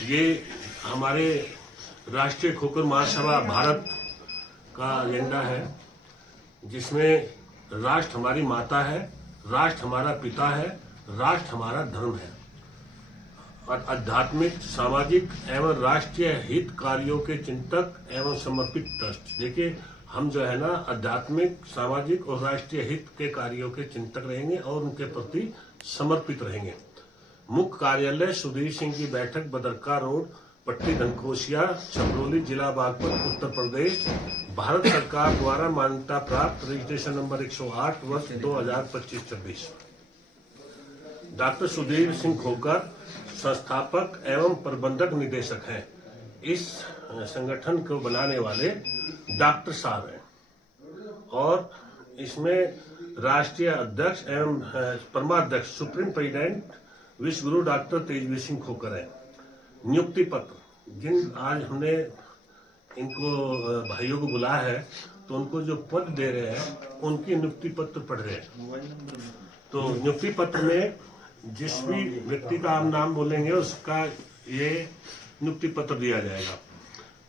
ये हमारे राष्ट्रीय खोखर महासभा भारत का एजेंडा है, जिसमें राष्ट्र हमारी माता है, राष्ट्र हमारा पिता है, राष्ट्र हमारा धर्म है और आध्यात्मिक, सामाजिक एवं राष्ट्रीय हित कार्यों के चिंतक एवं समर्पित ट्रस्ट। देखिए, हम जो है ना आध्यात्मिक, सामाजिक और राष्ट्रीय हित के कार्यों के चिंतक रहेंगे और उनके प्रति समर्पित रहेंगे। मुख्य कार्यालय सुधीर सिंह की बैठक, बदरका रोड, पट्टी धनकोसिया, छपरोली, जिला बागपत, उत्तर प्रदेश। भारत सरकार द्वारा मान्यता प्राप्त, रजिस्ट्रेशन नंबर 108 वर्ष 2025-26। डॉक्टर सुधीर सिंह खोकर संस्थापक एवं प्रबंधक निदेशक हैं। इस संगठन को बनाने वाले डॉक्टर साहब हैं और इसमें राष्ट्रीय अध्यक्ष एवं परमाध्यक्ष सुप्रीम प्रेसिडेंट विश्व गुरु डॉक्टर तेजवीर सिंह खोकर है। नियुक्ति पत्र, जिन आज हमने इनको भाइयों को बुलाया है तो उनको जो पद दे रहे हैं उनकी नियुक्ति पत्र पढ़ रहे हैं। तो नियुक्ति पत्र में जिस भी व्यक्ति का हम नाम बोलेंगे उसका ये नियुक्ति पत्र दिया जाएगा।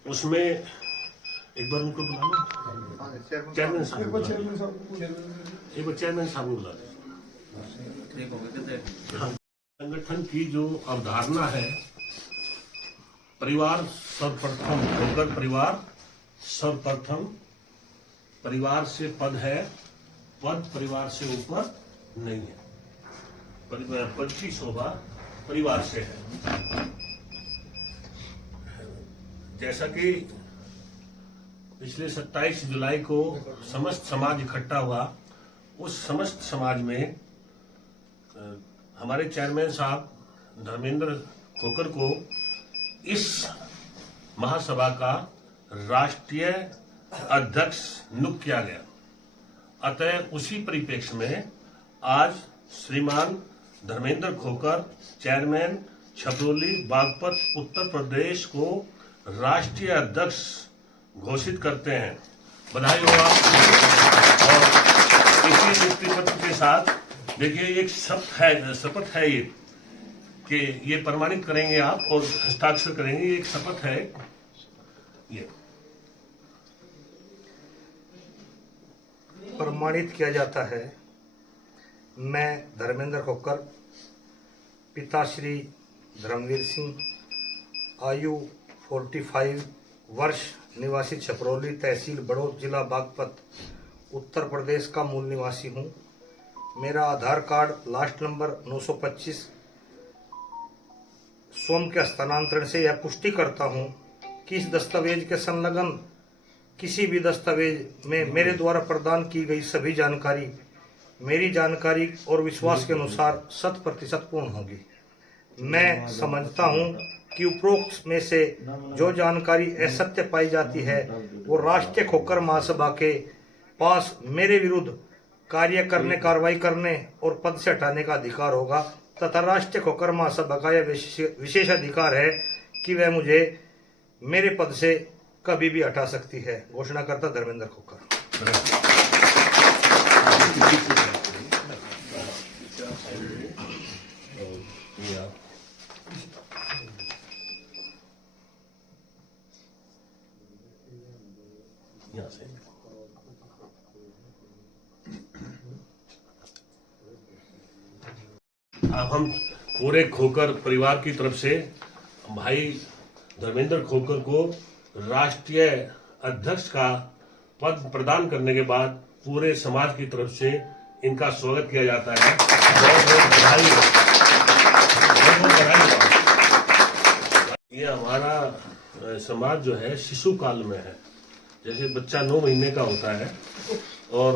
उसमें एक बार उनको बुला लो, चेयरमैन साहब, एक बार चेयरमैन साहब बुला लो। संगठन की जो अवधारणा है, परिवार सर्वप्रथम होकर परिवार सर्वप्रथम, परिवार से पद है, पद परिवार से ऊपर नहीं है, पद की शोभा परिवार से है। जैसा कि पिछले 27 जुलाई को समस्त समाज इकट्ठा हुआ, उस समस्त समाज में हमारे चेयरमैन साहब धर्मेंद्र खोकर को इस महासभा का राष्ट्रीय अध्यक्ष नियुक्त किया गया। अतः उसी परिप्रेक्ष्य में आज श्रीमान धर्मेंद्र खोकर, चेयरमैन छपरोली बागपत उत्तर प्रदेश को राष्ट्रीय अध्यक्ष घोषित करते हैं। बधाई हो आप। और इसी नियुक्ति पत्र के साथ देखिए एक शपथ है ये कि ये प्रमाणित करेंगे आप और हस्ताक्षर करेंगे। ये एक शपथ है। ये प्रमाणित किया जाता है। मैं धर्मेंद्र खोकर, पिता श्री धर्मवीर सिंह, आयु 45 वर्ष, निवासी छपरोली, तहसील बड़ौद, जिला बागपत, उत्तर प्रदेश का मूल निवासी हूँ। मेरा आधार कार्ड लास्ट नंबर 925 सोम के हस्तांतरण से यह पुष्टि करता हूँ कि इस दस्तावेज के संलग्न किसी भी दस्तावेज में मेरे द्वारा प्रदान की गई सभी जानकारी मेरी जानकारी और विश्वास के अनुसार 100% पूर्ण होगी। मैं समझता हूँ कि उपरोक्त में से जो जानकारी असत्य पाई जाती है वो राष्ट्रीय खोकर महासभा के पास मेरे विरुद्ध कार्रवाई करने और पद से हटाने का अधिकार होगा तथा राष्ट्रीय खोकर महासभा का यह विशेष अधिकार है कि वह मुझे मेरे पद से कभी भी हटा सकती है। घोषणा करता धर्मेंद्र खोकर। अब हम पूरे खोकर परिवार की तरफ से भाई धर्मेंद्र खोकर को राष्ट्रीय अध्यक्ष का पद प्रदान करने के बाद पूरे समाज की तरफ से इनका स्वागत किया जाता है। बहुत बहुत बधाई, बहुत बहुत बधाई। ये हमारा समाज जो है शिशु काल में है, जैसे बच्चा 9 महीने का होता है और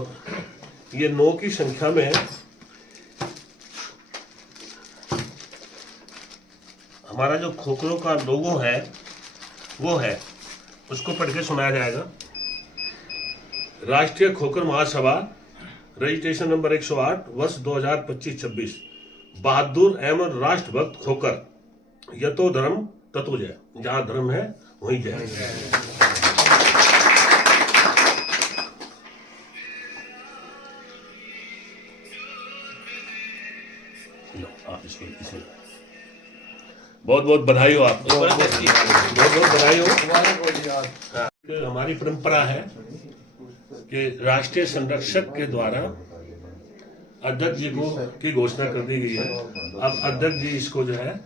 ये 9 की संख्या में हमारा जो खोखरों का लोगो है वो है, उसको पढ़ के सुनाया जाएगा। राष्ट्रीय खोकर महासभा, रजिस्ट्रेशन नंबर 108 वर्ष 2025-26। बहादुर एवं राष्ट्रभक्त खोकर, यतो धर्म ततो जय। जहां धर्म है वहीं जय। आप इसको बहुत बहुत बधाई हो आपको, बहुत बहुत बधाई हो। हाँ, हमारी परंपरा है कि राष्ट्रीय संरक्षक के द्वारा अध्यक्ष जी को की घोषणा कर दी गई है। अब अध्यक्ष जी इसको जो है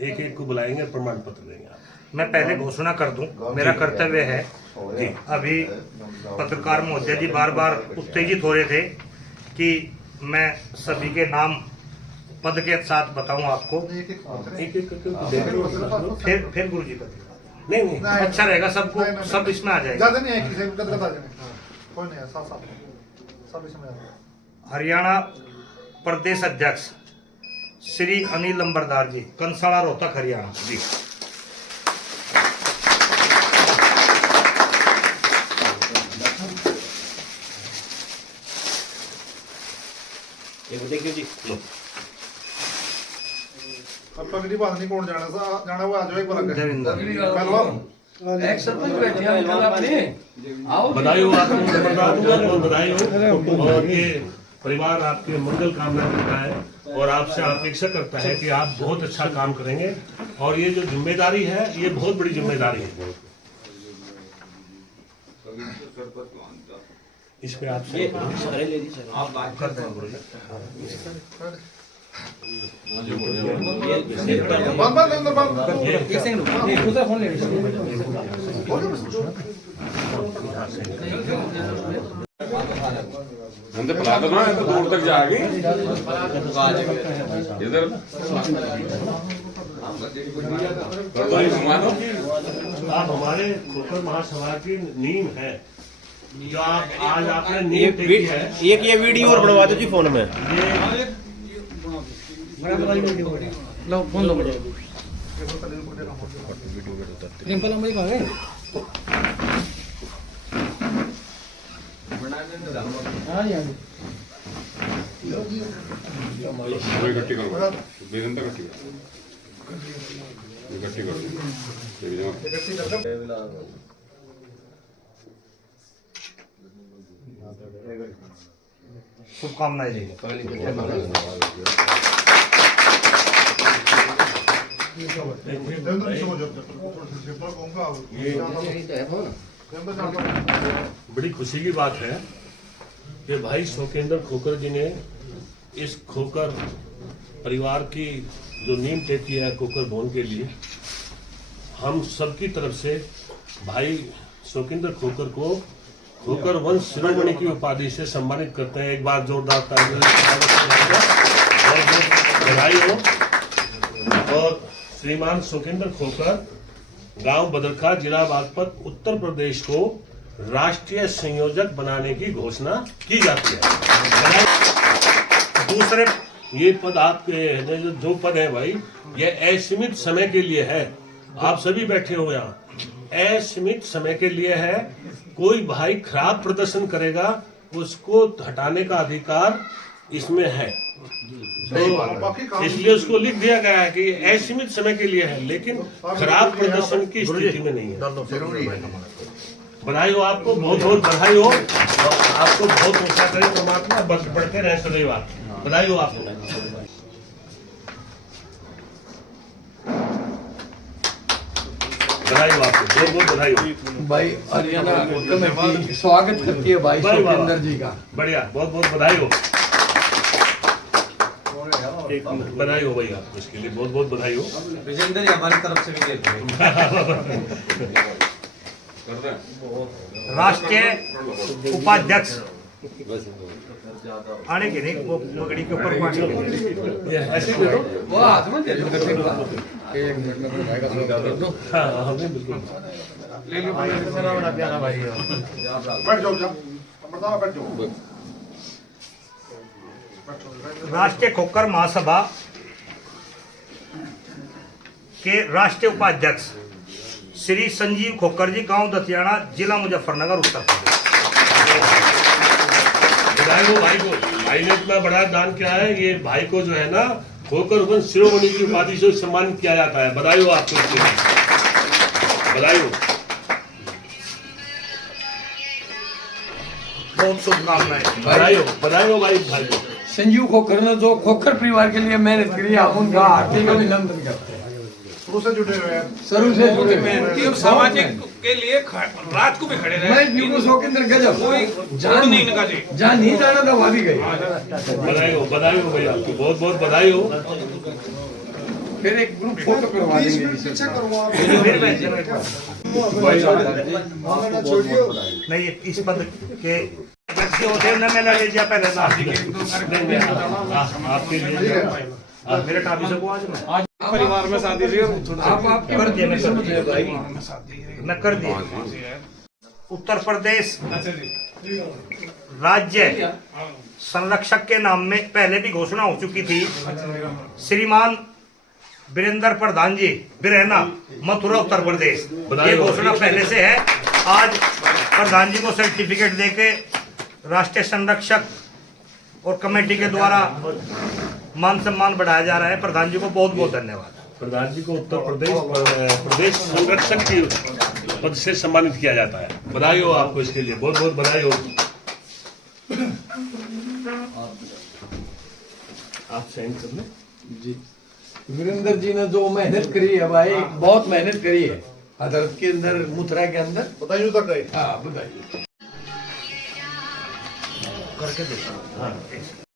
एक एक को बुलाएंगे, प्रमाण पत्र देंगे आप। मैं पहले घोषणा कर दूं, मेरा कर्तव्य है। जी अभी पत्रकार महोदय जी बार बार उत्तेजित हो रहे थे कि मैं सभी के नाम पद के साथ बताऊं आपको। एक एक करके फिर गुरु जी का नहीं नहीं अच्छा रहेगा, सबको सब इसमें आ जाएगा। ज्यादा नहीं है, किसी को कदर आ जाए, कोई नहीं है, सब इसमें आ जाए। हरियाणा प्रदेश अध्यक्ष श्री अनिल लंबरदार जी, कंसाड़ा रोहतक हरियाणा जी। देखिए जी, लो अब पगड़ी बांधनी कौन जाना हुआ आज एक बार देविंदर पहलवान एक सरपंच बैठे हैं कल अपने आओ बधाई हो आपको, बहुत बधाई हो। और ये परिवार आपके मंगल कामना करता है और आपसे अपेक्षा करता है कि आप बहुत अच्छा काम करेंगे। और ये जो जिम्मेदारी है, ये बहुत बड़ी जिम्मेदारी है। इस पे आप कर दें गुरु जी। बंद अंदर बंद एक सेकंड दूसरा फोन ले हम तो पता तो ना है, तो दूर तक जाएगी इधर कर दो, ये घुमा दो। आप हमारे खोखर महासभा की नींव है, जो आप आज आपने नींव देखी है। एक ये वीडियो और बनवा दो जी फोन में। ये लो फोन दो मुझे रिंपल मुझे कहा है हाँ जी हाँ जी वही इकट्ठी करो, बेदन तक इकट्ठी करो, इकट्ठी करो, ये जमा। शुभकामनाएं जी। देवेंद्र जी समझो पेपर कहूंगा बड़ी खुशी की बात है कि भाई शोकेंद्र खोकर जी ने इस खोकर परिवार की जो नींव टेकी है खोकर भवन के लिए, हम सबकी तरफ से भाई शोकेंद्र खोकर को खोकर वंश शिरोमणि की उपाधि से सम्मानित करते हैं। एक बार जोरदार तालियों से बधाई हो। और श्रीमान शोकेंद्र खोकर गांव बदरखा, जिला बागपत, उत्तर प्रदेश को राष्ट्रीय संयोजक बनाने की घोषणा की जाती है। दूसरे ये पद आपके जो पद है भाई, ये असीमित समय के लिए है। आप सभी बैठे हो यहाँ, असीमित समय के लिए है। कोई भाई खराब प्रदर्शन करेगा, उसको हटाने का अधिकार इसमें है। तो इसलिए उसको लिख दिया गया है कि ये असीमित समय के लिए है, लेकिन खराब प्रदर्शन की स्थिति में नहीं है। बधाई हो आपको, बहुत बहुत बधाई हो। और आपको बहुत ऊंचा करे परमात्मा, बढ़ते रहे सदैव आप। बधाई हो आपको। बधाई हो आपको, बहुत बहुत बधाई हो भाई। हरियाणा कमेटी स्वागत करती है भाई शोकेंद्र जी का। बढ़िया, बहुत बहुत बधाई हो। बधाई हो भाई आपको, इसके लिए बहुत बहुत बधाई हो। विजेंद्र जी हमारी तरफ से भी देते हैं। राष्ट्रीय उपाध्यक्ष आने के नहीं, वो पगड़ी के ऊपर पानी के ऐसे दे दो। वो हाथ में दे दो एक मिनट में हो जाएगा कर दो। हाँ हाँ बिल्कुल। बैठ जाओ बैठ जाओ। राष्ट्रीय खोकर महासभा के राष्ट्रीय उपाध्यक्ष श्री संजीव खोकर जी, गांव दतियाना, जिला मुजफ्फरनगर, उत्तर प्रदेश। बधाई हो भाई को, भाई ने इतना बड़ा दान किया है। ये भाई को जो है ना खोकर वंश शिरोमणि की उपाधि से सम्मानित किया जाता है। बधाई हो आपको, बधाई हो। बहुत शुभकामनाएं। बधाई हो भाई को। संजीव खोकर ने जो खोकर परिवार के लिए मेहनत करी है, हम उनका हार्दिक अभिनंदन करते हैं। शुरू से जुड़े हुए हैं। शुरू से जुड़े हुए मेहनती और सामाजिक के लिए रात को भी खड़े रहे। मैं यूको शो के अंदर गजब कोई जान नहीं इनका जी। जहाँ नहीं जाना था वहाँ भी गए। बधाई हो भैया, आपको बहुत बहुत बधाई हो। फिर एक ग्रुप फोटो करवा देंगे। पीछे करूँगा नहीं, इस पद के व्यक्ति होते हैं ना, मैंने ले दिया पहले ना आपके लिए मेरे टापी से को आज मैं परिवार में शादी थी और आप कर दिया, मैं कर दिया भाई। मैं कर दिया। उत्तर प्रदेश राज्य संरक्षक के नाम में पहले भी घोषणा हो चुकी थी। श्रीमान वीरेंद्र प्रधान जी, बिरहना, मथुरा, उत्तर प्रदेश, ये घोषणा पहले से है। आज प्रधान जी को सर्टिफिकेट देके राष्ट्रीय संरक्षक और कमेटी के द्वारा मान सम्मान बढ़ाया जा रहा है। प्रधान जी को बहुत बहुत धन्यवाद। प्रधान जी को उत्तर प्रदेश संरक्षक की पद से सम्मानित किया जाता है। बधाई हो आपको इसके लिए, बहुत बहुत बधाई हो। आप साइन कर लें। जी, वीरेंद्र जी ने जो मेहनत करी है भाई, बहुत मेहनत करी है अदालत के अंदर, मथुरा के अंदर। बताइए तक गए। हाँ बताइए।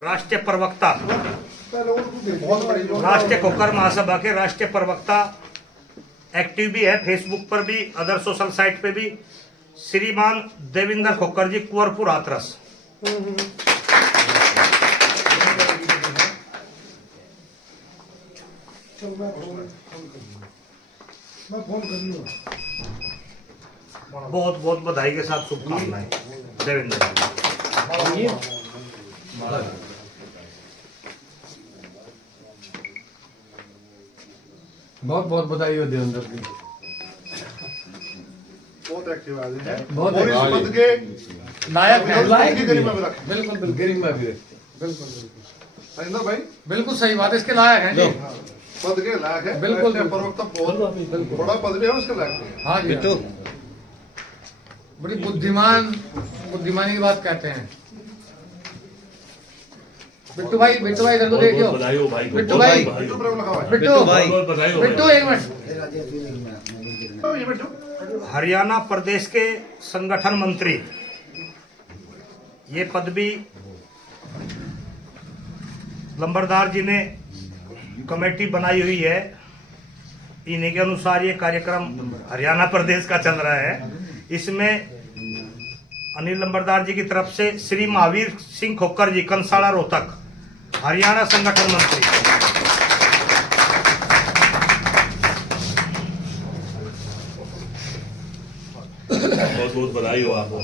राष्ट्रीय प्रवक्ता, बहुत बड़ी राष्ट्रीय खोखर महासभा के राष्ट्रीय प्रवक्ता, एक्टिव भी है फेसबुक पर भी, अदर सोशल साइट पे भी, श्रीमान देवेंद्र खोखर जी, कुंवरपुर हाथरस। बहुत बहुत बधाई के साथ शुभकामनाएं देवेंद्र जी। बहुत बहुत बधाई हो देवेंद्र जी। बहुत एक्टिव आदमी है। बहुत और इस एक्टिव। पद के नायक हैं। लायक उसकी गरिमा भी रखें। बिल्कुल बिल्कुल गरिमा भी रखते। राजेंद्र भाई बिल्कुल सही बात है, इसके लायक हैं जी। पद के लायक है। बिल्कुल। राष्ट्रीय प्रवक्ता बहुत बड़ा पद भी है, उसके लायक भी है। हाँ जी, बड़ी बुद्धिमानी की बात कहते हैं। बिट्टू भाई इधर तो देखियो। बहुत बधाई हो भाई को। बिट्टू भाई, बहुत बिट्टू प्रेम लिखा हुआ है। बिट्टू बहुत बहुत बधाई हो बिट्टू भैया। एक मिनट। ये बिट्टू हरियाणा प्रदेश के संगठन मंत्री, ये पद भी लंबरदार जी ने कमेटी बनाई हुई है। इन्हीं के अनुसार ये कार्यक्रम हरियाणा प्रदेश का चल रहा है। इसमें अनिल लंबरदार जी की तरफ से श्री महावीर सिंह खोखर जी, कंसाला, रोहतक, हरियाणा संगठन मंत्री। बहुत बहुत बधाई हो आपको,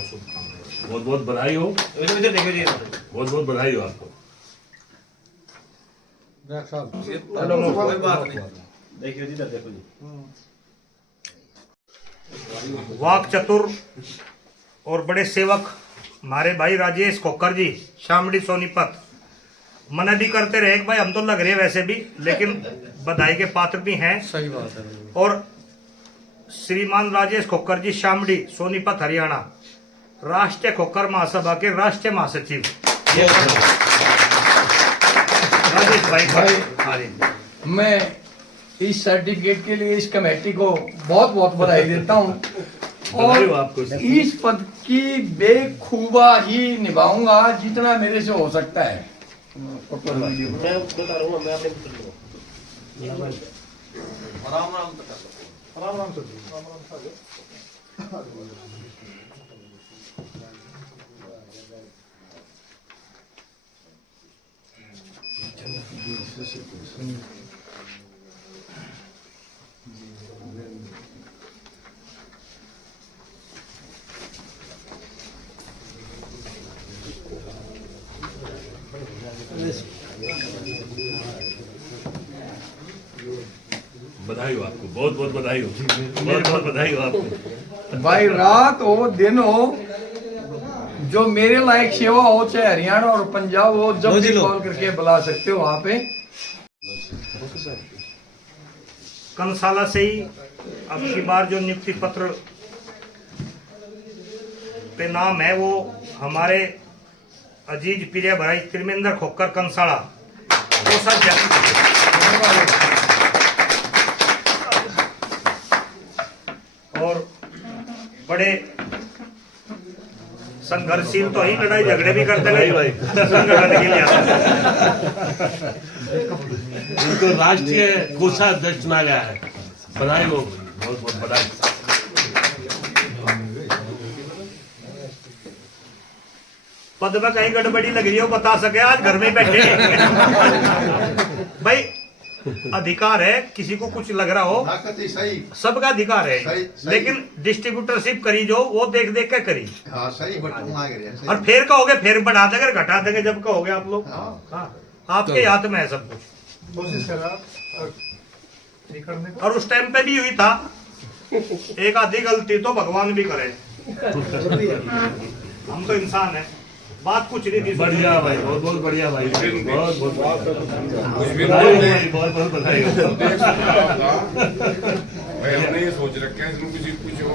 बहुत बहुत बधाई हो, बहुत बहुत बधाई हो आपको। कोई बात नहीं। देखियो जी, देखो जी। वाक चतुर और बड़े सेवक हमारे भाई राजेश खोखर जी, शामड़ी, सोनीपत, मना भी करते रहे भाई, हम तो लग रहे वैसे भी, लेकिन बधाई के पात्र भी हैं। सही बात है। और श्रीमान राजेश खोखर जी, शामड़ी, सोनीपत, हरियाणा, राष्ट्रीय खोखर महासभा के राष्ट्रीय महासचिव। ये राजेश भाई हाँ जी। मैं इस सर्टिफिकेट के लिए इस कमेटी को बहुत बहुत बधाई देता हूँ बधाई हो और आपको। इस पद की बेखूबा ही निभाऊंगा जितना मेरे से हो सकता है। आराम से बधाई हो आपको, बहुत बहुत बधाई हो, बहुत बहुत बधाई हो आपको। भाई रात हो दिन हो, जो मेरे लायक सेवा हो, चाहे हरियाणा और पंजाब हो, जब भी कॉल करके बुला सकते हो वहाँ पे। कंसाला से ही अब की बार जो नियुक्ति पत्र पे नाम है वो हमारे अजीज प्रिय भाई त्रिमेंद्र खोखर कंसाला, कोषाध्यक्ष। और बड़े संघर्षशील तो ही, लड़ाई झगड़े भी करते नहीं भाई, संगठन के लिए इनको राष्ट्रीय कोषाध्यक्ष चुना गया है। बधाई हो, बहुत बहुत बधाई। पद में कहीं गड़बड़ी लग रही हो बता सके, आज घर में बैठे भाई। अधिकार है, किसी को कुछ लग रहा हो, सही सबका अधिकार है, सही। लेकिन डिस्ट्रीब्यूटरशिप करी जो वो देख देख के करी। हाँ सही बटूंगा सही। और फिर कहोगे फिर बढ़ा देंगे घटा देंगे, जब कहोगे आप लोग। हाँ, आपके हाथ में है सब कुछ। कोशिश करा ठीक करने को। और उस टाइम पे भी हुई था, एक आधी गलती तो भगवान भी करे, हम तो इंसान है, बात कुछ नहीं थी। बढ़िया भाई, बहुत बहुत बढ़िया भाई, बहुत बहुत कुछ भी बधाई हो भाई, बहुत बहुत बधाई हो। भाई हमने ये सोच रखा है इसमें कुछ हो।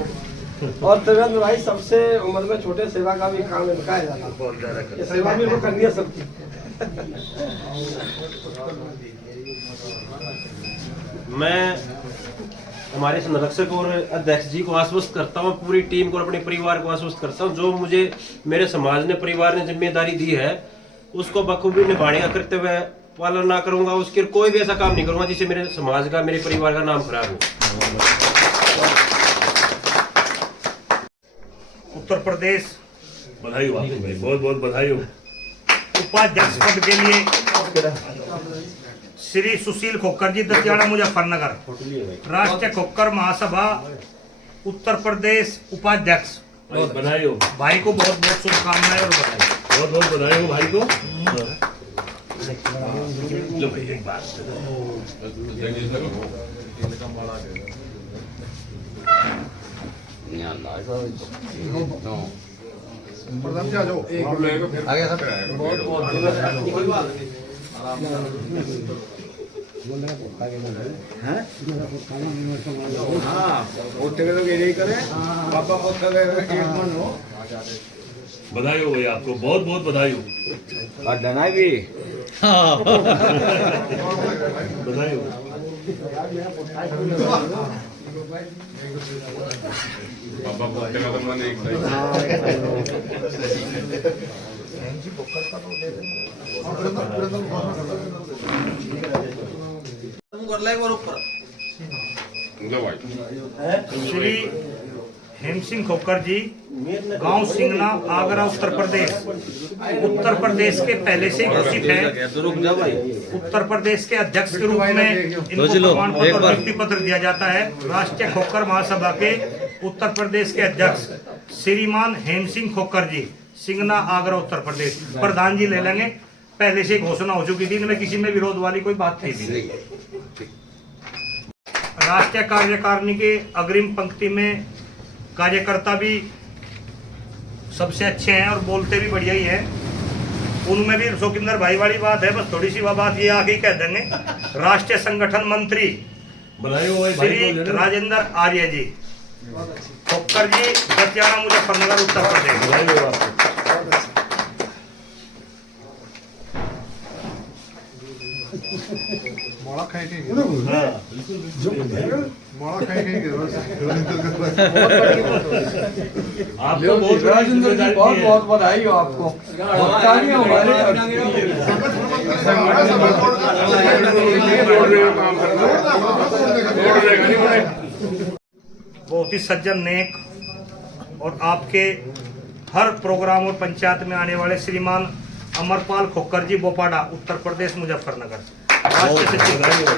और त्रिवेंद्र भाई सबसे उम्र में छोटे सेवा का भी काम इनका है ज्यादा। बहुत ज्यादा ये सेवा भी वो करनी है सबकी। मैं हमारे संरक्षक और अध्यक्ष जी को आश्वस्त करता हूँ, पूरी टीम को और अपने परिवार को आश्वस्त करता हूँ, जो मुझे मेरे समाज ने, परिवार ने जिम्मेदारी दी है उसको बखूबी निभाने का करते हुए पालन ना करूंगा, उसके कोई भी ऐसा काम नहीं करूंगा जिससे मेरे समाज का, मेरे परिवार का नाम खराब हो। उत्तर प्रदेश बधाई हो आपको भाई, बहुत बहुत बधाई हो। उपाध्यक्ष पद के लिए श्री सुशील खोखर जी, दतियाड़ा मुजफ्फरनगर, राष्ट्रीय खोखर महासभा उत्तर प्रदेश उपाध्यक्ष। बहुत बधाई हो, भाई को बहुत बहुत शुभकामनाएं और बधाई। बहुत बहुत बधाई हो भाई को। लो भाई एक बात, प्रधान जी आ जाओ। आ गया सब। बधाई हो भाई आपको, बहुत बहुत बधाई हो। बधाई हो। पापा को तेरा तो मन एक सही। लो भाई। श्री हेम सिंह खोखर जी, गांव सिंगना, आगरा, उत्तर प्रदेश। उत्तर प्रदेश के पहले से घोषित है, उत्तर प्रदेश के अध्यक्ष के रूप में इनको प्रमाण पत्र और नियुक्ति पत्र दिया जाता है। राष्ट्रीय खोखर महासभा के उत्तर प्रदेश के अध्यक्ष श्रीमान हेम सिंह खोखर जी, सिंगना, आगरा, उत्तर प्रदेश। प्रधान जी ले लेंगे, पहले से घोषणा हो चुकी थी, इनमें किसी में विरोध वाली कोई बात नहीं थी। राष्ट्रीय कार्यकारिणी के अग्रिम पंक्ति में कार्यकर्ता भी सबसे अच्छे हैं और बोलते भी बढ़िया ही हैं। उनमें भी शोकिंदर भाई वाली बात है, बस थोड़ी सी वह बात ये आगे कह देंगे। राष्ट्रीय संगठन मंत्री बधाई हो भाई, श्री राजेंद्र आर्य जी, खोखर जी, दतियाड़ा मुजफ्फरनगर, उत्तर प्रदेश। बधाई हो आपको। मोड़ा खाए के मोड़ा खाए के आपको बहुत बड़ी राजेंद्र जी जिम्मेदारी बहुत दी है। बहुत बधाई हो आपको। ताली हमारे बहुत ही सज्जन, नेक और आपके हर प्रोग्राम और पंचायत में आने वाले श्रीमान अमरपाल खोखर जी, बोपाडा, उत्तर प्रदेश, मुजफ्फरनगर। राष्ट्रीय सचिव। बधाई हो,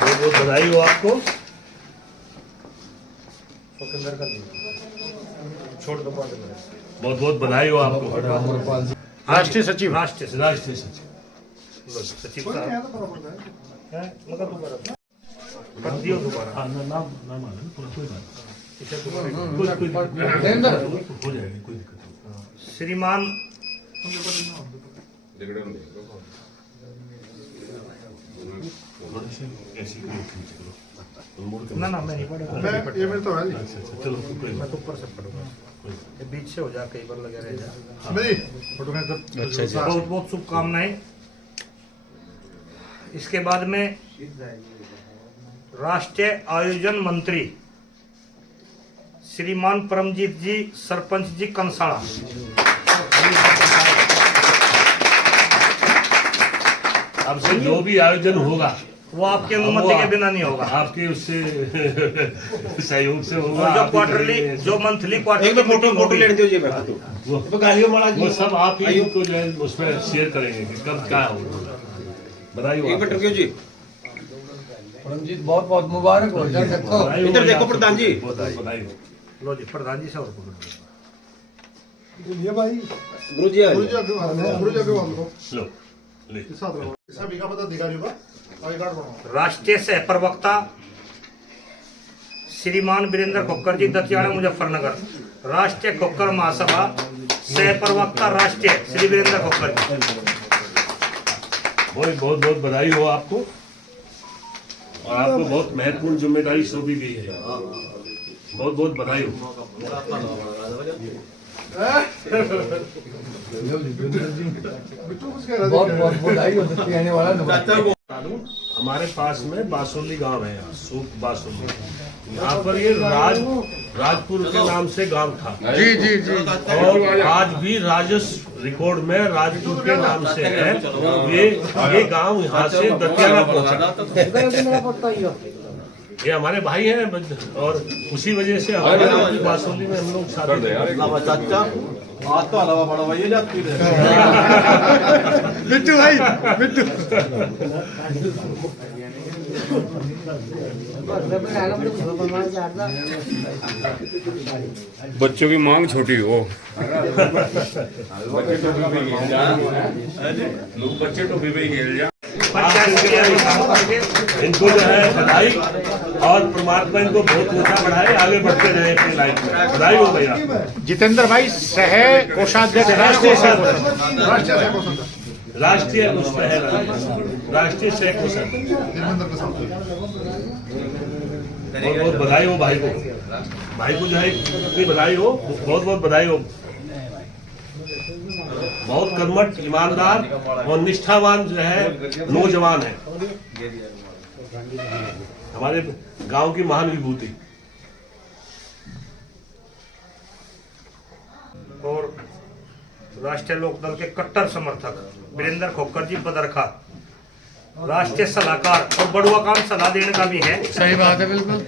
बहुत बहुत बधाई हो आपको। छोड़ दो, बहुत बहुत बधाई हो आपको। राष्ट्रीय सचिव। राष्ट्रीय सचिव। राष्ट्रीय सचिव। सचिव साहब हैं, मगर दोबारा कर दियो दोबारा। हाँ, नाम नाम आ रहा है, कोई बात इसे दोबारा। नहीं। कोई हो जाएगा, कोई दिक्कत नहीं। श्रीमान ऐसी कोई खींच करो। ना मैं नहीं पढ़ूंगा, मैं ये मेरे तो है जी। चलो कोई मैं तो ऊपर से पढ़ूंगा, ये बीच से हो जा, कई बार लगे रह जा। समझी फोटो में तो अच्छा बहुत बहुत शुभकामनाएं। इसके बाद में राष्ट्रीय आयोजन मंत्री श्रीमान परमजीत जी, सरपंच जी कंसाड़ा। अब से जो भी आयोजन होगा वो आपकी अनुमति के बिना नहीं होगा। आपके उससे सहयोग से होगा। और जो आपकी क्वार्टरली, करेंगे। जो मंथली एक क्वार्टरली बार फोटो लेने दीजिए मैं वो सब आप ही को जो है उसमें शेयर करेंगे कि कब क्या होगा। बधाई हो एक मिनट आपको। रुकियो जी, परमजीत बहुत बहुत मुबारक हो। इधर देखो, बधाई हो इधर देखो आपको। प्रधान जी। बधाई हो। लो जी प्रधान जी से और पकड़ लो। ये भाई गुरु जी गुरु जी आगे वाले को लो ले। साथ रहो। सभी का पदाधिकारी होगा आई कार्ड बनाओ। राष्ट्रीय सह प्रवक्ता श्रीमान वीरेंद्र खोखर जी, दतियाना मुजफ्फरनगर। राष्ट्रीय खोखर महासभा सह प्रवक्ता राष्ट्रीय श्री वीरेंद्र खोखर जी। बहुत बहुत बधाई हो आपको, और आपको बहुत महत्वपूर्ण जिम्मेदारी सौंपी गई है। बहुत बहुत बधाई हो। बिट्टू कुछ कह रहा बहुत बहुत बधाई हो सकती है वाला नंबर। हमारे पास में बासोली गांव है, यहाँ सूप बासोली। यहाँ पर ये राजपुर के नाम से गांव था। जी जी जी। और आज भी राजस्व रिकॉर्ड में राजपुर के नाम से है। ये गांव यहाँ से दतियाना पहुंचा। ये हमारे भाई हैं, और उसी वजह से हमारे बासोली में हम लोग शादी आज तो अलावा बड़ा भाई जाती है। बिट्टू भाई बिट्टू बच्चों की मांग छोटी हो। बच्चे तो भी खेल जा। इनको जो है बधाई, और परमात्मा इनको बहुत ऊंचा बढ़ाए, आगे बढ़ते रहे अपनी लाइफ में। बधाई हो भैया। जितेंद्र भाई सह कोषाध्यक्ष राष्ट्रीय सह राष्ट्रीय उसमें है, राष्ट्रीय सह कोषाध्यक्ष। बहुत बहुत बधाई हो भाई को जो है इतनी बधाई हो, बहुत बहुत बधाई हो। बहुत कर्मठ, ईमानदार और निष्ठावान जो है नौजवान है, हमारे गांव की महान विभूति। और राष्ट्रीय लोकदल के कट्टर समर्थक वीरेंद्र खोखर जी बदरखा, राष्ट्रीय सलाहकार, और बड़ुआ काम सलाह देने का भी है। सही बात है बिल्कुल।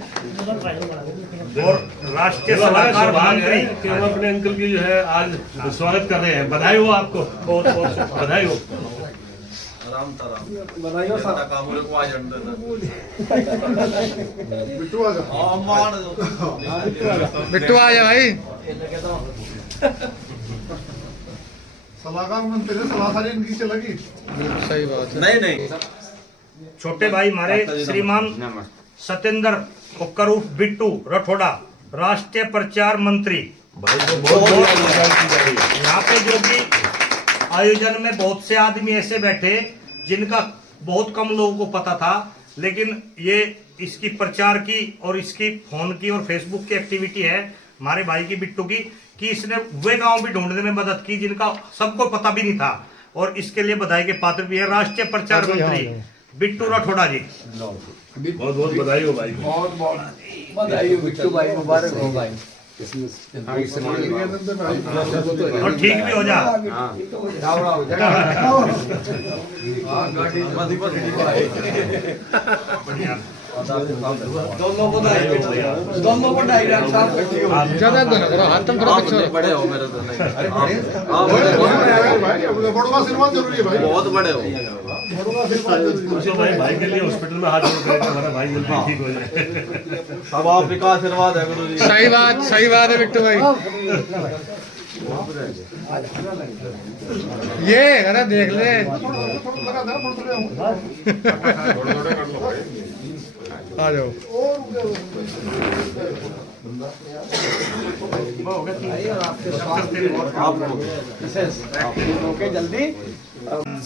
और राष्ट्रीय सलाहकार मंत्री कि हम अपने अंकल की जो है आज स्वागत कर रहे हैं। बधाई हो आपको, बहुत बहुत बधाई हो। बधाई हो सारा काम को आ जाने बिट्टू आ जा बिट्टू आ जा भाई। सलाहकार मंत्री ने सलाह सारी इनकी चलेगी। सही बात है। नहीं छोटे भाई हमारे श्रीमान सत्येंद्र खोखर उर्फ बिट्टू रठोड़ा, राष्ट्रीय प्रचार मंत्री। भाई को बहुत बहुत बधाई की जा रही है। यहाँ पे जो कि आयोजन में बहुत से आदमी ऐसे बैठे जिनका बहुत कम लोगों को पता था, लेकिन ये इसकी प्रचार की और इसकी फोन की और फेसबुक की एक्टिविटी है हमारे भाई की बिट्टू की, कि इसने वे गांव भी ढूंढने में मदद की जिनका सबको पता भी नहीं था, और इसके लिए बधाई के पात्र भी है राष्ट्रीय प्रचार मंत्री बिट्टू रठोड़ा जी। बहुत बहुत बधाई हो भाई को। बहुत बहुत बधाई हो बिट्टू भाई, मुबारक हो भाई। और ठीक भी हो जा। दोनों बधाई डॉक्टर साहब। ज्यादा दोनों करो, हाथ तुम थोड़ा पीछे बड़े हो मेरे तो नहीं। भाई बड़वा आशीर्वाद जरूरी है भाई। बहुत बड़े हो। बड़वा आशीर्वाद जरूरी है। तो भाई के लिए हॉस्पिटल में हाथ जोड़ कर हमारा भाई जल्दी ठीक हो जाए। सब आप का आशीर्वाद है गुरु जी। सही बात है बिट्टू भाई। ये अरे देख ले। लगा दे थोड़ा आ जाओ। जल्दी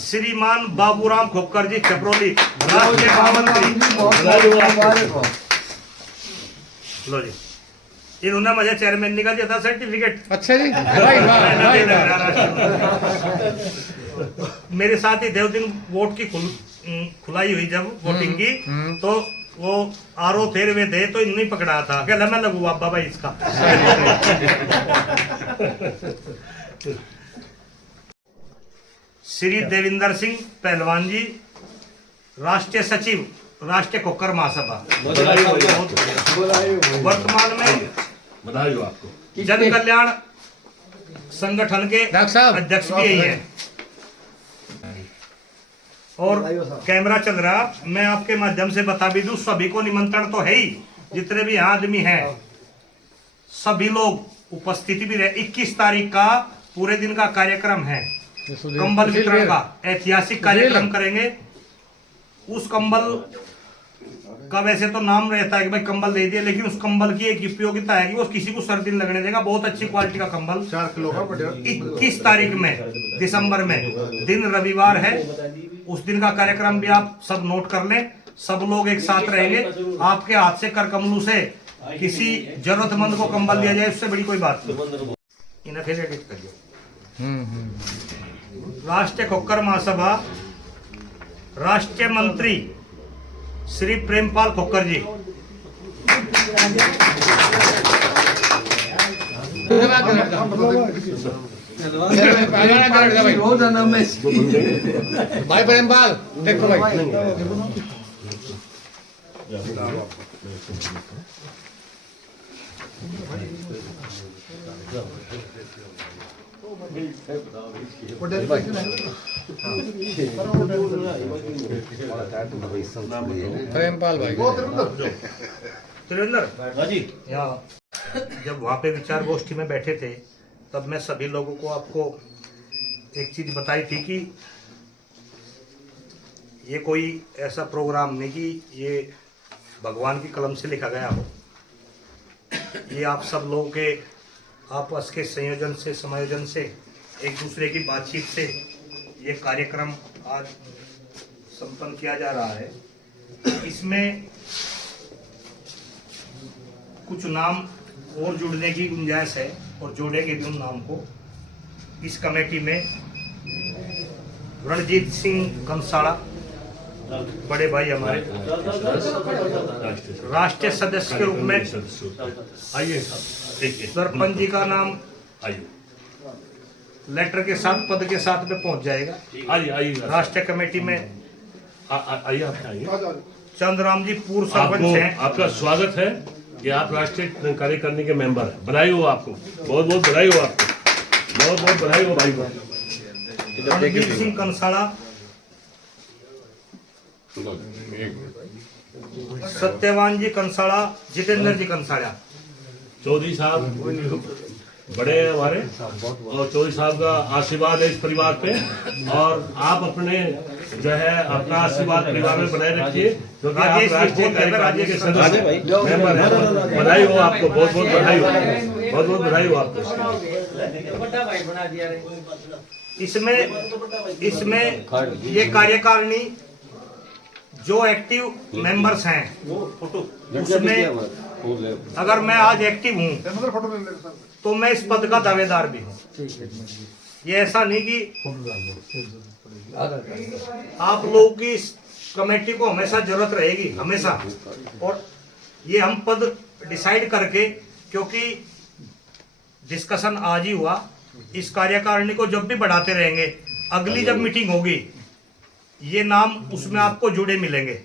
श्रीमान बाबूराम खोखर जी चपरोली, राष्ट्रीय महामंत्री। मुबारक हो। लो जी, इन्होंने मुझे चेयरमैन का दिया था सर्टिफिकेट। अच्छा जी भाई वाह भाई वाह। मेरे साथ ही देव दिन वोट की खुलाई हुई जब वोटिंग की, तो वो आरो फेर में थे तो इन्होंने पकड़ा था क्या मैं लगू बाबा भाई इसका। श्री देविंदर सिंह पहलवान जी, राष्ट्रीय सचिव राष्ट्रीय खोखर महासभा, वर्तमान में बधाई हो आपको। जन कल्याण संगठन के अध्यक्ष भी यही है। और कैमरा चल रहा, मैं आपके माध्यम से बता भी दूं, सभी को निमंत्रण तो है ही, जितने भी यहाँ आदमी हैं सभी लोग उपस्थिति भी रहे। 21 तारीख का पूरे दिन का कार्यक्रम है, कंबल वितरण का ऐतिहासिक कार्यक्रम करेंगे। उस कंबल का वैसे तो नाम रहता है कि भाई कंबल दे दिए, लेकिन उस कंबल की एक उपयोगिता है कि वो किसी को सर्दी नहीं लगने देगा। बहुत अच्छी क्वालिटी का कंबल 4 किलो का बढ़िया। 21 तारीख में दिसंबर में, दिन रविवार है, उस दिन का कार्यक्रम भी आप सब नोट कर लें। सब लोग एक साथ रहेंगे, आपके हाथ से कर कमलू से किसी जरूरतमंद को कंबल दिया जाए, उससे बड़ी कोई बात नहीं। इन्हें फिर एडिट करिए। राष्ट्रीय खोखर महासभा राष्ट्रीय मंत्री श्री प्रेमपाल खोखर जी। भाई प्रेमपाल देखो भाई प्रेमपाल भाई त्रिवेंद्र जी, यहाँ जब वहाँ पे विचार गोष्ठी में बैठे थे तब मैं सभी लोगों को आपको एक चीज बताई थी कि ये कोई ऐसा प्रोग्राम नहीं कि ये भगवान की कलम से लिखा गया हो। ये आप सब लोगों के आपस के संयोजन से, समायोजन से, एक दूसरे की बातचीत से ये कार्यक्रम आज संपन्न किया जा रहा है। इसमें कुछ नाम और जुड़ने की गुंजाइश है और जोड़ेंगे भी उन नाम को। इस कमेटी में रणजीत सिंह कंसाड़ा बड़े भाई हमारे राष्ट्रीय सदस्य के रूप में, आइए ठीक है। सरपंच जी का नाम आइए लेटर के साथ, पद के साथ में पहुंच जाएगा। आइए आइए राष्ट्रीय कमेटी में आइए आप आइए। चंद्रराम जी पूर्व सरपंच आपको हैं। आपका स्वागत है कि आप राष्ट्रीय कार्यकारिणी के मेंबर हैं। बधाई हो आपको, बहुत बहुत बधाई हो आपको, बहुत बहुत बधाई हो भाई को। रणजीत सिंह कंसाड़ा, सत्यवान जी कंसाड़ा, जितेंद्र जी कंसाड़ा। चौधरी साहब बड़े हैं हमारे, और चौधरी साहब का आशीर्वाद है इस परिवार पे, और आप अपने जो है अपना आशीर्वाद परिवार में बनाए रखिए, क्योंकि आप राष्ट्रीय कार्यकारिणी के सदस्य मेंबर हैं। बधाई हो आपको, बहुत बहुत बधाई हो, बहुत बहुत बधाई हो आपको। इसमें ये कार्यकारिणी जो एक्टिव मेंबर्स हैं उसमें अगर मैं आज एक्टिव हूँ फोटो ले लेंगे सर। तो मैं इस पद का दावेदार भी हूँ। ये ऐसा नहीं कि आप लोगों की इस कमेटी को हमेशा जरूरत रहेगी, हमेशा। और ये हम पद डिसाइड करके, क्योंकि डिस्कशन आज ही हुआ, इस कार्यकारिणी को जब भी बढ़ाते रहेंगे, अगली जब मीटिंग होगी ये नाम उसमें आपको जुड़े मिलेंगे।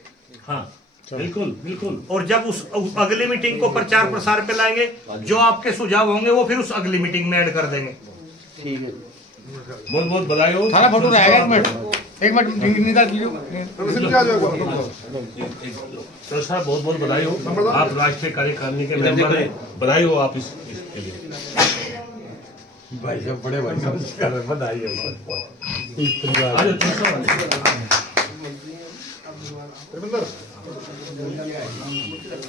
हाँ बिल्कुल बिल्कुल। और जब उस अगली मीटिंग को प्रचार प्रसार पे लाएंगे, जो आपके सुझाव होंगे वो फिर उस अगली मीटिंग में ऐड कर देंगे। ठीक है, बहुत बहुत बधाई हो। थारा फोटो रहेगा एक मिनट निकाल लीजिए। सर साहब बहुत बहुत बधाई हो, आप राष्ट्रीय कार्यकारिणी के मेंबर हैं। बधाई हो आप इसके लिए। भाई साहब, बड़े भाई साहब, बधाई हो।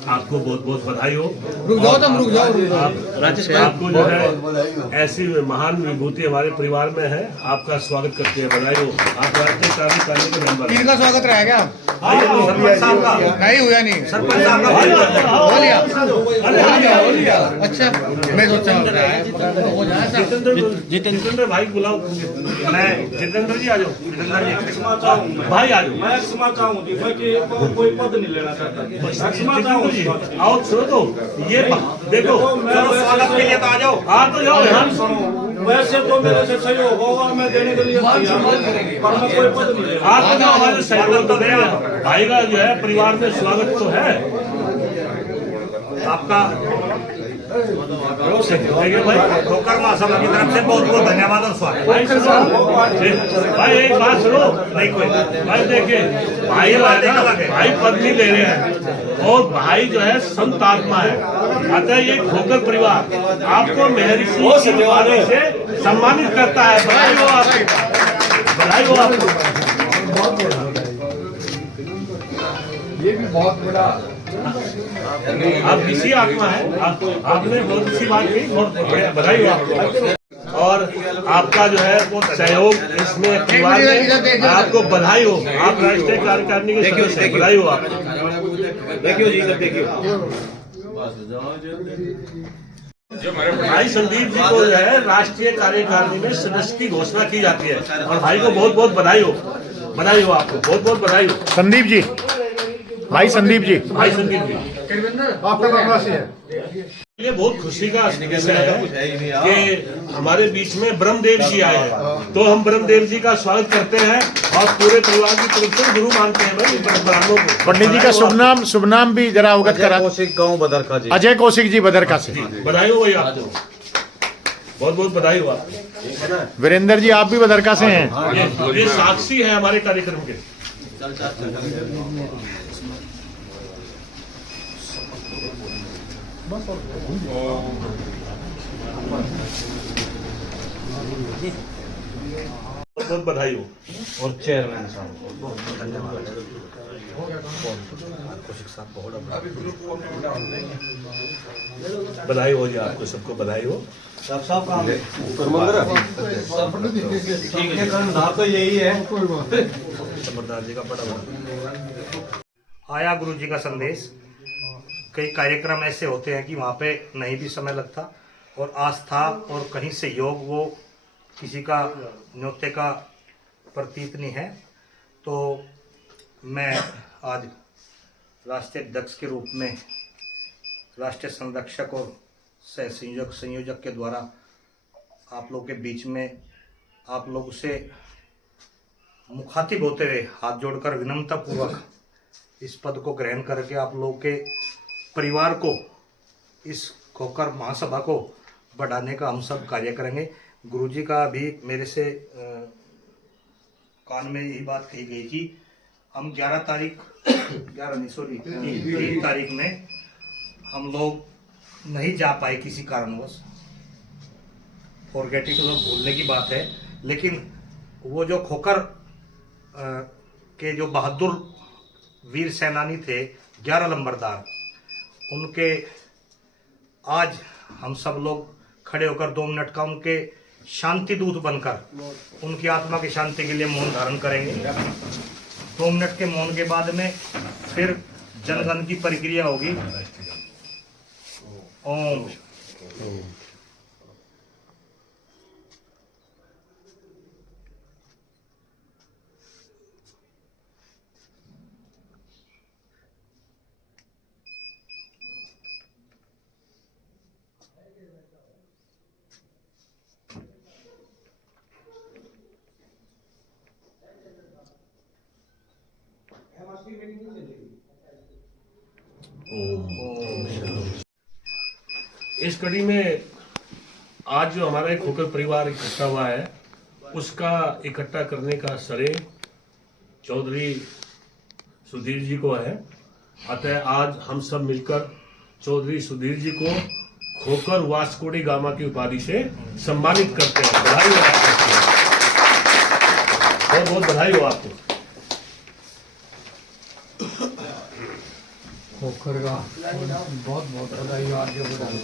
आपको बहुत बहुत बधाई हो। रुक जाओ तुम, रुक जाओ। आपको जो है ऐसी महान विभूति हमारे परिवार में है, आपका स्वागत करते हैं। बधाई हो, आप राष्ट्रीय कार्यकारिणी के मेंबर हैं। इनका स्वागत रहेगा। सरपंच साहब का नहीं हुआ नहीं। सरपंच साहब का हो लिया। अच्छा मैं सोचा हो जाए जितेंद्र भाई बुलाओ। मैं जितेंद्र जी आ जाओ। जितेंद्र जी भाई आ जाओ। मैं क्षमा चाहूँ जी, मैं कि कोई पद नहीं लेना चाहता। क्षमा चाहूँ जितेंद्र जी आओ, सुनो तो ये देखो, चलो स्वागत के लिए तो आ जाओ। आ तो जाओ यहाँ। वैसे तो मेरे से सहयोग होगा, मैं देने के लिए तैयार हूँ, पर मैं कोई पद नहीं लेना। आप तो हमारे सहयोग तो देगा भाई का जो है परिवार में स्वागत तो है आपका देखिए भाई। ठोकर महासभा की तरफ से बहुत बहुत धन्यवाद और स्वागत। भाई सुनो, भाई एक बात सुनो, नहीं कोई भाई देखिए भाई भाई पद नहीं ले रहे हैं और भाई जो है संत आत्मा है। अतः ये खोकर परिवार आपको महर्षि की वाणी से सम्मानित करता है। बधाई हो आपको, बधाई हो आपको। ये भी बहुत बड़ा आप किसी आत्मा है, आपने बहुत अच्छी बात की, बहुत बढ़िया, बधाई हो आपको। और आपका जो है वो सहयोग इसमें परिवार में, आपको बधाई हो। आप राष्ट्रीय कार्यकारिणी के सदस्य हैं, बधाई हो आपको। देखियो जी, इधर देखियो। भाई संदीप जी को जो है राष्ट्रीय कार्यकारिणी में सदस्य की घोषणा की जाती है और भाई को बहुत बहुत बधाई हो, बधाई हो आपको, बहुत बहुत बधाई हो। संदीप जी, भाई संदीप जी, भाई संदीप जी, आपका बनवासी है। ये बहुत खुशी का विषय है कि हमारे बीच में ब्रह्मदेव जी आए हैं, तो हम ब्रह्मदेव जी का स्वागत करते हैं और पूरे परिवार की तरफ से गुरु मानते हैं भाई ब्राह्मणों को। पंडित जी का शुभ नाम भी जरा अवगत करा। कौशिक गांव बदरका जी। अजय कौशिक जी बदरका से। बधाई हो भाई आपको, बहुत बहुत बधाई हो आपको। वीरेंद्र जी आप भी बदरका से हैं। ये साक्षी है हमारे कार्यक्रम के। बहुत बहुत बधाई हो। और चेयरमैन साहब बधाई हो जी, आपको सबको बधाई हो। साहब काम तो यही है। समरदास जी का बड़ा बड़ा आया गुरु जी का संदेश। कई कार्यक्रम ऐसे होते हैं कि वहाँ पे नहीं भी समय लगता और आस्था और कहीं से योग वो किसी का न्योते का प्रतीत नहीं है। तो मैं आज राष्ट्रीय अध्यक्ष के रूप में राष्ट्रीय संरक्षक और सह संयोजक के द्वारा आप लोग के बीच में आप लोग से मुखातिब होते हुए हाथ जोड़कर विनम्रता पूर्वक इस पद को ग्रहण करके आप लोग के परिवार को, इस खोकर महासभा को बढ़ाने का हम सब कार्य करेंगे। गुरुजी का भी मेरे से कान में यही बात कही गई कि हम 3 तारीख में हम लोग नहीं जा पाए किसी कारणवश, फॉरगेटिंग तो भूलने की बात है, लेकिन वो जो खोकर के जो बहादुर वीर सेनानी थे 11 लंबरदार, उनके आज हम सब लोग खड़े होकर 2 मिनट का उनके शांति दूत बनकर उनकी आत्मा की शांति के लिए मौन धारण करेंगे। 2 मिनट के मौन के बाद में फिर जनगण की प्रक्रिया होगी। ओम इस कड़ी में आज जो हमारा एक खोकर परिवार इकट्ठा हुआ है, उसका इकट्ठा करने का श्रेय चौधरी सुधीर जी को है। अतः आज हम सब मिलकर चौधरी सुधीर जी को खोकर वास्कोडी गामा की उपाधि से सम्मानित करते हैं। बधाई हो आपको, बहुत बहुत बधाई हो आपको। खोखर का बहुत बहुत बधाई हो, आगे बढ़ाने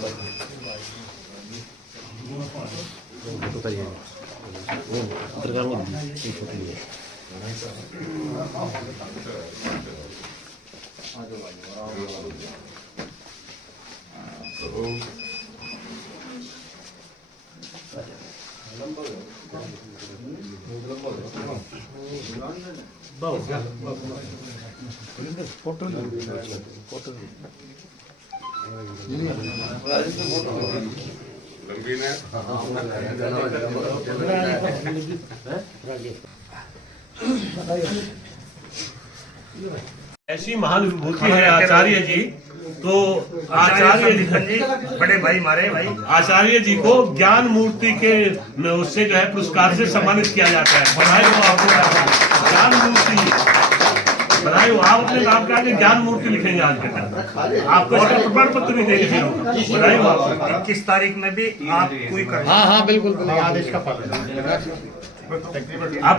तो लंबी ने ऐसी महान विभूति है आचार्य जी, तो आचार्य जी बड़े भाई मारे भाई आचार्य जी को ज्ञान मूर्ति के उससे जो है पुरस्कार से सम्मानित किया जाता है। बधाई हो आपको, ज्ञान मूर्ति बधाई हो। आप अपने नाम का आगे ज्ञान मूर्ति लिखेंगे आज के दिन, आपको इसका प्रमाण पत्र भी देंगे फिर होगा। बधाई हो आपको। 21 तारीख में भी आप कोई कर हाँ हाँ बिल्कुल बिल्कुल आदेश का पालन आपको